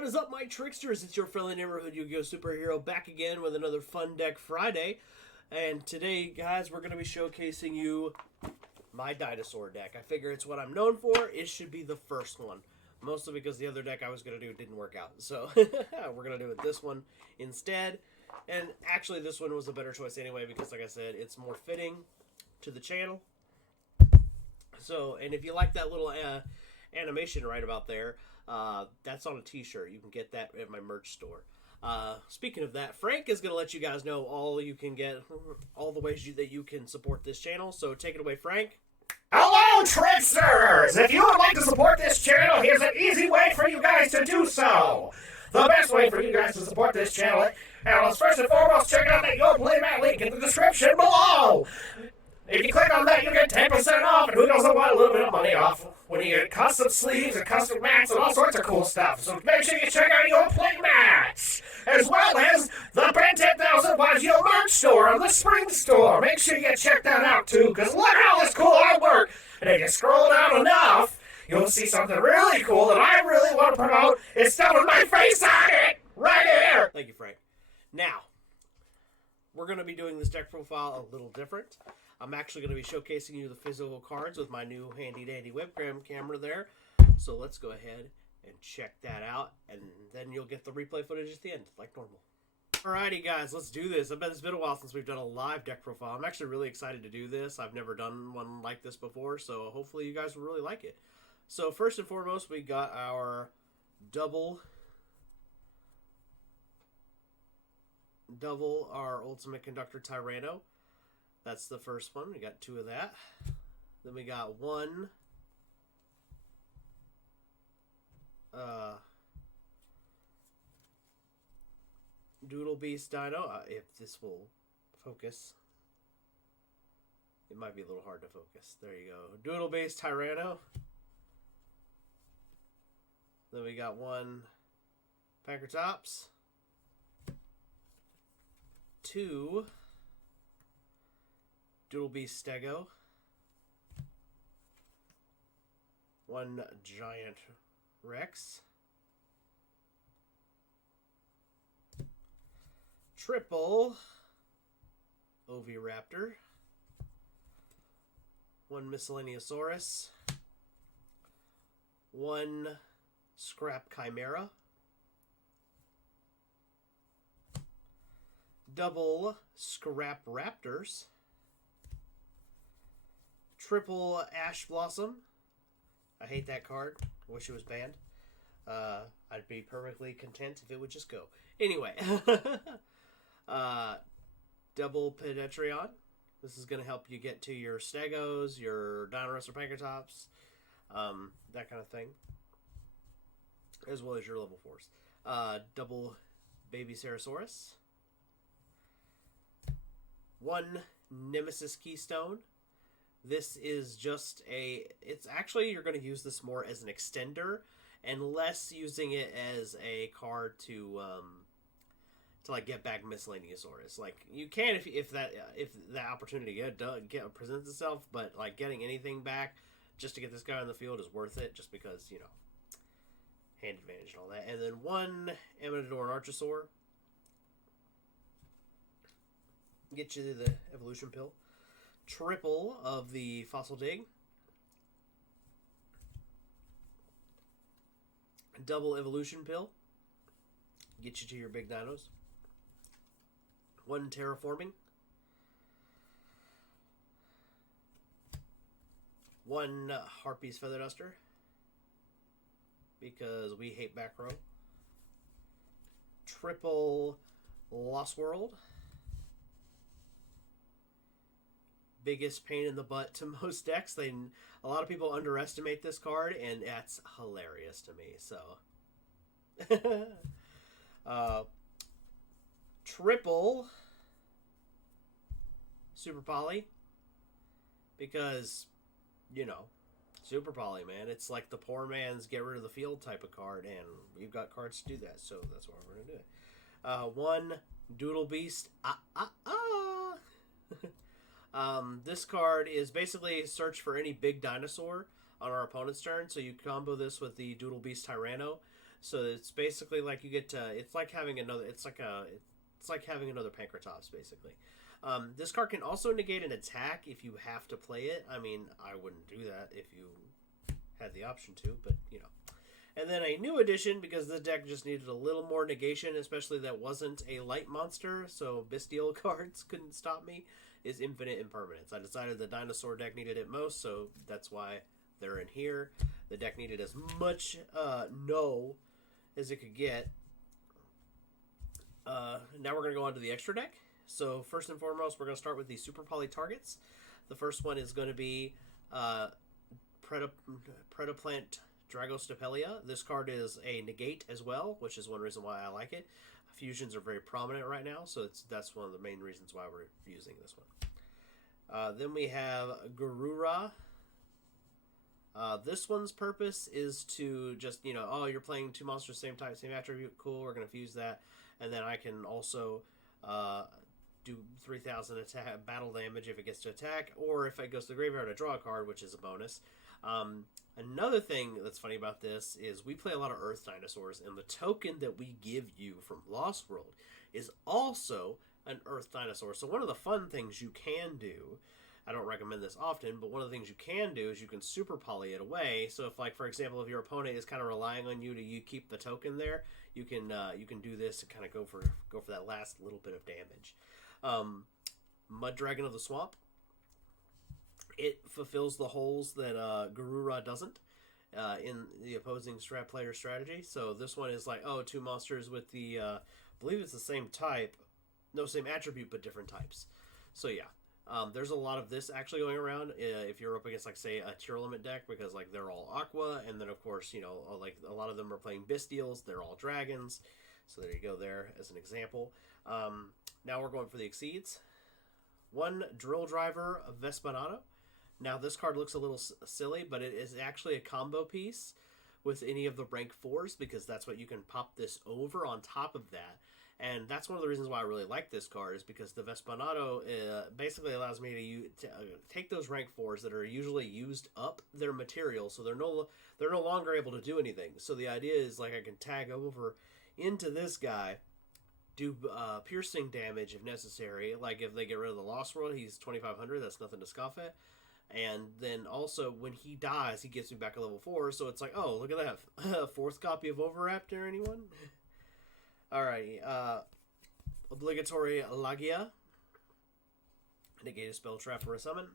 What is up, my tricksters? It's your friendly neighborhood Yu-Gi-Oh! Superhero back again with another Fun Deck Friday. And today, guys, we're going to be showcasing you my dinosaur deck. I figure it's what I'm known for. It should be the first one. Mostly because the other deck I was going to do didn't work out. So, we're going to do it this one instead. And actually, this one was a better choice anyway because, like I said, it's more fitting to the channel. So, and if you like that little animation right about there, that's on a t-shirt. You can get that at my merch store. Speaking of that, Frank is going to let you guys know all the ways that you can support this channel. So take it away, Frank. Hello, tricksters! If you would like to support this channel, here's an easy way for you guys to do so. The best way for you guys to support this channel is first and foremost, check out that Your Playmat link in the description below. If you click on that, you get 10% off, and who doesn't want a little bit of money off when you get custom sleeves and custom mats and all sorts of cool stuff. So make sure you check out Your Playmats, as well as the Ben 10,000 Yugioh merch store on the Spring store. Make sure you check that out, too, because look at all this cool artwork. And if you scroll down enough, you'll see something really cool that I really want to promote. It's stuff with my face on it, right here. Thank you, Frank. Now, we're going to be doing this deck profile a little different. I'm actually going to be showcasing you the physical cards with my new handy-dandy webcam camera there. So let's go ahead and check that out, and then you'll get the replay footage at the end, like normal. Alrighty, guys, let's do this. I bet it's been a while since we've done a live deck profile. I'm actually really excited to do this. I've never done one like this before, so hopefully you guys will really like it. So first and foremost, we got our double our Ultimate Conductor Tyranno. That's the first one. We got two of that. Then we got one Doodle Beast Dino. If this will focus. It might be a little hard to focus. There you go. Doodle Beast Tyranno. Then we got one Pankratops. Two Doodle Beast Stego. One Giant Rex. Triple Oviraptor. One Miscellaneousaurus. One Scrap Chimera. Double Scrap Raptors. Triple Ash Blossom. I hate that card. I wish it was banned. I'd be perfectly content if it would just go. Anyway. Double Pedetreon. This is going to help you get to your Stegos, your Dinosaur or Pankratops, that kind of thing. As well as your level 4s. Double Baby Cerosaurus. One Nemesis Keystone. This is just it's actually, you're going to use this more as an extender and less using it as a card to like get back Miscellaneousaurus. Like you can if that opportunity presents itself, but like getting anything back just to get this guy on the field is worth it, just because, you know, hand advantage and all that. And then one Amanador and Archosaur. Get you the evolution pill. Triple of the Fossil Dig. Double evolution pill. Get you to your big dinos. One terraforming. One Harpy's Feather Duster. Because we hate back row. Triple Lost World. Biggest pain in the butt to most decks. A lot of people underestimate this card, and that's hilarious to me. So, triple Super Poly, because, you know, Super Poly, man, it's like the poor man's get rid of the field type of card, and we've got cards to do that, so that's why we're gonna do it. One Doodle Beast. This card is basically search for any big dinosaur on our opponent's turn. So you combo this with the Doodle Beast Tyranno. So it's basically like you get to. It's like having another. It's like having another Pankratops, basically. This card can also negate an attack if you have to play it. I mean, I wouldn't do that if you had the option to, but you know. And then a new addition, because the deck just needed a little more negation, especially that wasn't a light monster, so Bestial cards couldn't stop me, is Infinite Impermanence. I decided the Dinosaur deck needed it most, so that's why they're in here. The deck needed as much no as it could get. Now we're going to go on to the extra deck. So first and foremost, we're going to start with the Super Poly targets. The first one is going to be Predaplant Dragostapelia. This card is a negate as well, which is one reason why I like it. Fusions are very prominent right now, so that's one of the main reasons why we're using this one. Then we have Garura. This one's purpose is to just, oh, you're playing two monsters, same type, same attribute, cool, we're going to fuse that. And then I can also do 3,000 attack battle damage if it gets to attack, or if it goes to the graveyard, I draw a card, which is a bonus. Another thing that's funny about this is we play a lot of Earth Dinosaurs, and the token that we give you from Lost World is also an Earth Dinosaur. So one of the fun things you can do, I don't recommend this often, but one of the things you can do is you can super poly it away. So if, like, for example, if your opponent is kind of relying on you to keep the token there, you can do this to kind of go for that last little bit of damage. Mud Dragon of the Swamp. It fulfills the holes that Garura doesn't in the opposing player strategy. So this one is like, oh, two monsters with the, I believe it's the same type, no, same attribute, but different types. So yeah, there's a lot of this actually going around if you're up against, like, say, a Tier Element deck, because, like, they're all Aqua, and then, of course, like, a lot of them are playing Bestials, they're all Dragons. So there you go there as an example. Now we're going for the Exceeds. One Drill Driver of Vespanado. Now, this card looks a little silly, but it is actually a combo piece with any of the rank 4s, because that's what you can pop this over on top of that. And that's one of the reasons why I really like this card, is because the Vespanado basically allows me to take those rank 4s that are usually used up their material, so they're no longer able to do anything. So the idea is, like, I can tag over into this guy, do piercing damage if necessary. Like, if they get rid of the Lost World, he's 2,500, that's nothing to scoff at. And then also, when he dies, he gets me back a level 4, so it's like, oh, look at that. Fourth copy of Overraptor, anyone? Alrighty, obligatory Lagia. Negate a spell, trap, or a summon.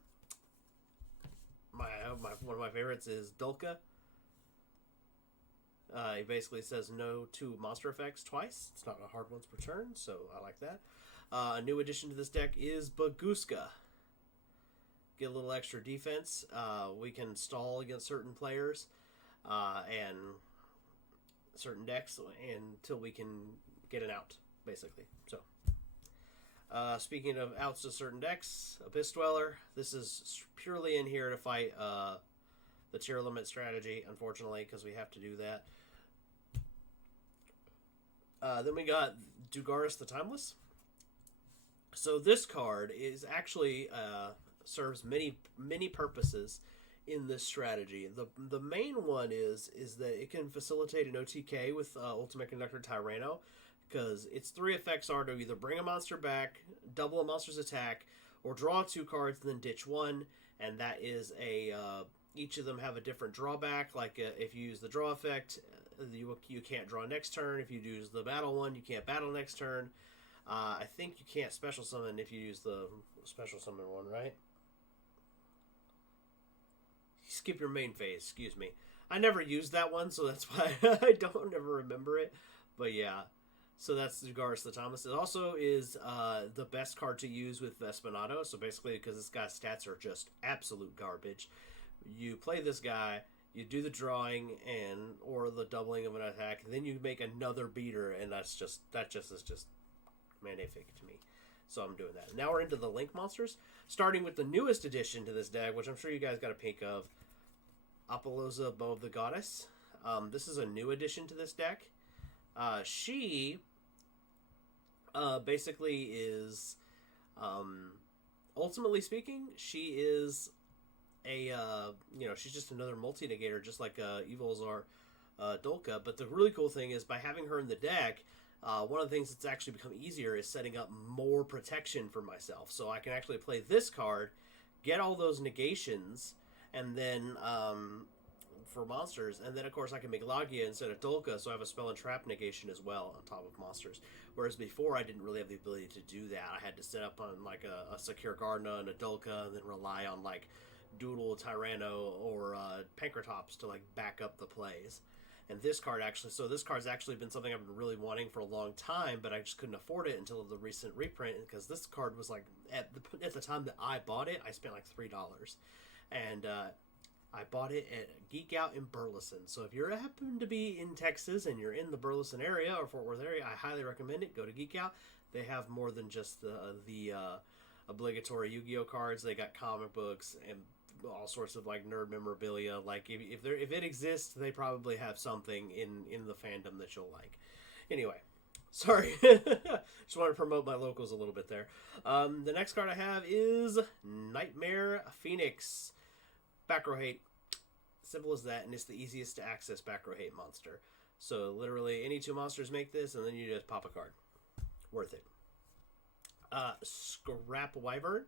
One of my favorites is Dulka. He basically says no to monster effects twice. It's not a hard once per turn, so I like that. A new addition to this deck is Baguska. Get a little extra defense. We can stall against certain players and certain decks until we can get an out, basically. So, speaking of outs to certain decks, Abyss Dweller. This is purely in here to fight the Tier Limit strategy, unfortunately, because we have to do that. Then we got Dugaris the Timeless. So this card is actually serves many purposes in this strategy. The main one is that it can facilitate an OTK with Ultimate Conductor Tyranno, because its 3 effects are to either bring a monster back, double a monster's attack, or draw 2 cards and then ditch 1, and that is each of them have a different drawback. Like if you use the draw effect, you can't draw next turn. If you use the battle one, you can't battle next turn. I think you can't special summon if you use the special summon one, right? Skip your main phase, excuse me. I never used that one, so that's why I don't ever remember it. But yeah, so that's Dugaris the Timeless. It also is the best card to use with Vespanado. So basically, because this guy's stats are just absolute garbage, you play this guy, you do the drawing or the doubling of an attack, and then you make another beater, and that just is just magnific to me. So I'm doing that. Now we're into the Link monsters, starting with the newest addition to this deck, which I'm sure you guys got a peek of, Apollousa, Bow of the Goddess. This is a new addition to this deck. She basically is, ultimately speaking, she is a, she's just another multi-negator, just like Evils are. Dolka. But the really cool thing is by having her in the deck, one of the things that's actually become easier is setting up more protection for myself. So I can actually play this card, get all those negations, and then for monsters, and then of course I can make Lagia instead of Dolka, so I have a spell and trap negation as well on top of monsters. Whereas before I didn't really have the ability to do that. I had to set up on like a Secure Gardener and a Dolka, and then rely on like Doodle, Tyranno, or Pankratops to like back up the plays. And this card actually, so this card's actually been something I've been really wanting for a long time, but I just couldn't afford it until the recent reprint, because this card was like, at the time that I bought it, I spent like $3. And I bought it at Geek Out in Burleson. So if you happen to be in Texas and you're in the Burleson area or Fort Worth area, I highly recommend it. Go to Geek Out. They have more than just the obligatory Yu-Gi-Oh cards. They got comic books and all sorts of like nerd memorabilia. Like if it exists, they probably have something in the fandom that you'll like. Anyway, sorry, just want to promote my locals a little bit there. The next card I have is Nightmare Phoenix. Back row hate. Simple as that, and it's the easiest to access back row hate monster. So literally any two monsters make this, and then you just pop a card. Worth it. Scrap Wyvern.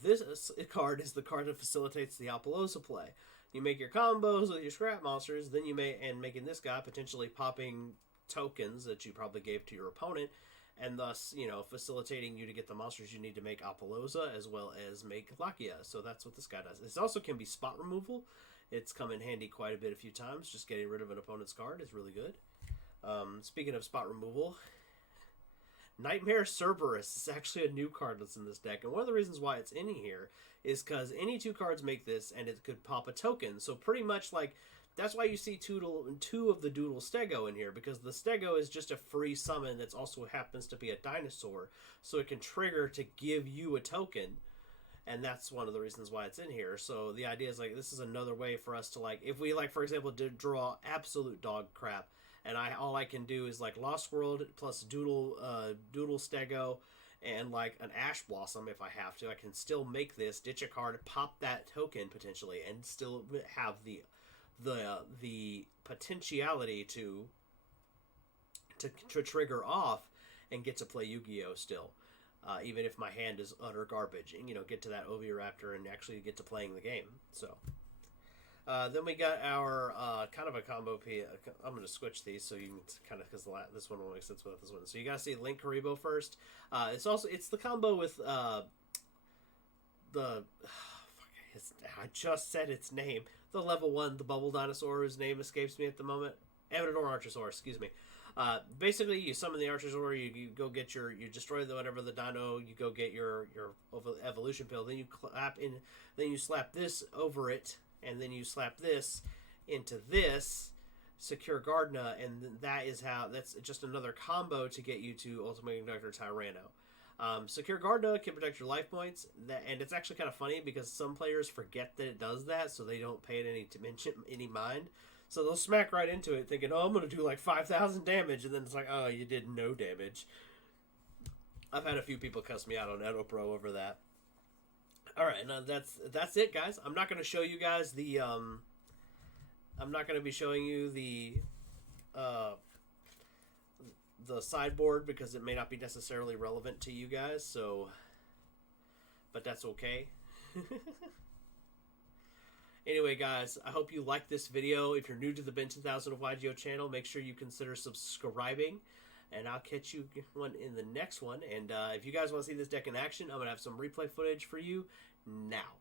This card is the card that facilitates the Apollosa play. You make your combos with your scrap monsters, then you may, and making this guy potentially popping tokens that you probably gave to your opponent, and thus, you know, facilitating you to get the monsters you need to make Apollosa as well as make Lakia. So that's what this guy does. This also can be spot removal. It's come in handy quite a bit a few times. Just getting rid of an opponent's card is really good. Speaking of spot removal, Nightmare Cerberus is actually a new card that's in this deck, and one of the reasons why it's in here is because any two cards make this, and it could pop a token. So pretty much like, that's why you see two of the Doodle Stego in here, because the Stego is just a free summon that also happens to be a dinosaur, so it can trigger to give you a token, and that's one of the reasons why it's in here. So the idea is like, this is another way for us to like, if we like, for example, did draw absolute dog crap, and all I can do is like Lost World plus Doodle Stego and like an Ash Blossom if I have to. I can still make this, ditch a card, pop that token potentially, and still have the potentiality to trigger off and get to play Yu-Gi-Oh still, even if my hand is utter garbage, and, you know, get to that Oviraptor and actually get to playing the game. So then we got our kind of a combo P. I'm going to switch these so you can kind of, because this one won't make sense without this one. So you got to see Link Karibo first. It's the combo with I just said its name. The level 1, the bubble dinosaur whose name escapes me at the moment. Avenador Archosaur, excuse me. Basically, you summon the Archosaur, you go get you destroy whatever the dino, you go get your evolution pill, then you slap this over it, and then you slap this into this Secure Gardener, and that's just another combo to get you to Ultimate Conductor Tyranno. Secure Gardener can protect your life points, and it's actually kind of funny because some players forget that it does that, so they don't pay it any mind. So they'll smack right into it thinking, oh, I'm going to do like 5,000 damage, and then it's like, oh, you did no damage. I've had a few people cuss me out on EdoPro over that. Alright, now that's it, guys. I'm not going to show you guys I'm not going to be showing you the sideboard because it may not be necessarily relevant to you guys, so, but that's okay. Anyway, guys, I hope you liked this video. If you're new to the Ben 10,000 of yugioh channel, make sure you consider subscribing, and I'll catch you one in the next one. And if you guys want to see this deck in action, I'm going to have some replay footage for you now.